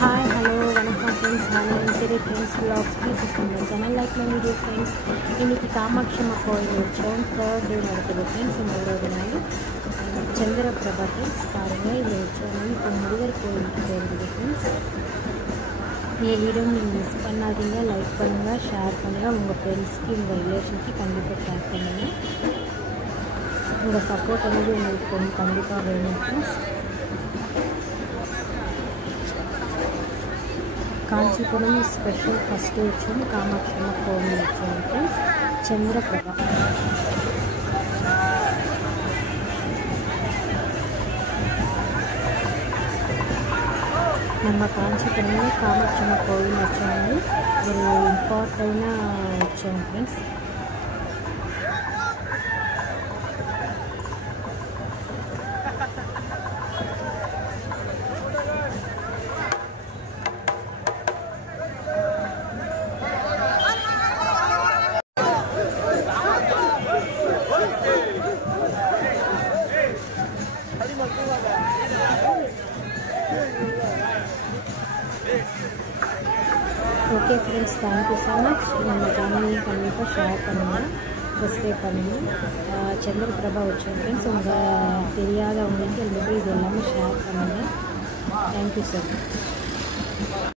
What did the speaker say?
Hi, hello, வணக்கம் friends. நான் சரி ஃப்ரெண்ட்ஸ் vlogs ப்ளீஸ் பண்ணுங்கள் channel like my video friends. இன்றைக்கி காமாட்சி அம்மா கோயில் வச்சோம். தேர்ட் டே நடக்குது ஃப்ரெண்ட்ஸ். உங்களோட நாள் சந்திரபிரபா ஃப்ரெண்ட்ஸ். பாருங்கள் இதில் வச்சோம். இப்போ முருகர் கோயிலுக்கு போயிருக்குது ஃப்ரெண்ட்ஸ். இந்த வீடியோ நீங்கள் மிஸ் பண்ணாதீங்க. லைக் பண்ணுங்கள், ஷேர் பண்ணுங்கள். உங்கள் ஃப்ரெண்ட்ஸ்க்கு உங்கள் ரிலேஷனுக்கு கண்டிப்பாக ஷேர் பண்ணுங்கள். உங்கள் சப்போர்ட் வந்து உங்களுக்கு கண்டிப்பாக வேணும் ஃப்ரெண்ட்ஸ். காஞ்சிபுரம் ஸ்பெஷல் ஃபஸ்ட்டு வச்சோம். காமாட்சி அம்மா கோவில் வச்சோம் ஃப்ரெண்ட்ஸ். சந்திரபிரபா நம்ம காஞ்சிபுரம்ல காமாட்சி அம்மா கோவில் வச்சோம். ஒரு இம்பார்ட்டண்டாக வச்சோம் friends. Okay friends, thank you so much. நம்ம சேனலையும் கண்டிப்பாக ஷேர் பண்ணுங்கள், சப்ஸ்கிரைப் பண்ணுங்கள். சந்திரபிரபா வச்சோம் ஃப்ரெண்ட்ஸ். உங்கள் தெரியாதவங்களுக்கு எல்லாமே இது எல்லாமே ஷேர் பண்ணுங்கள். Thank you so much.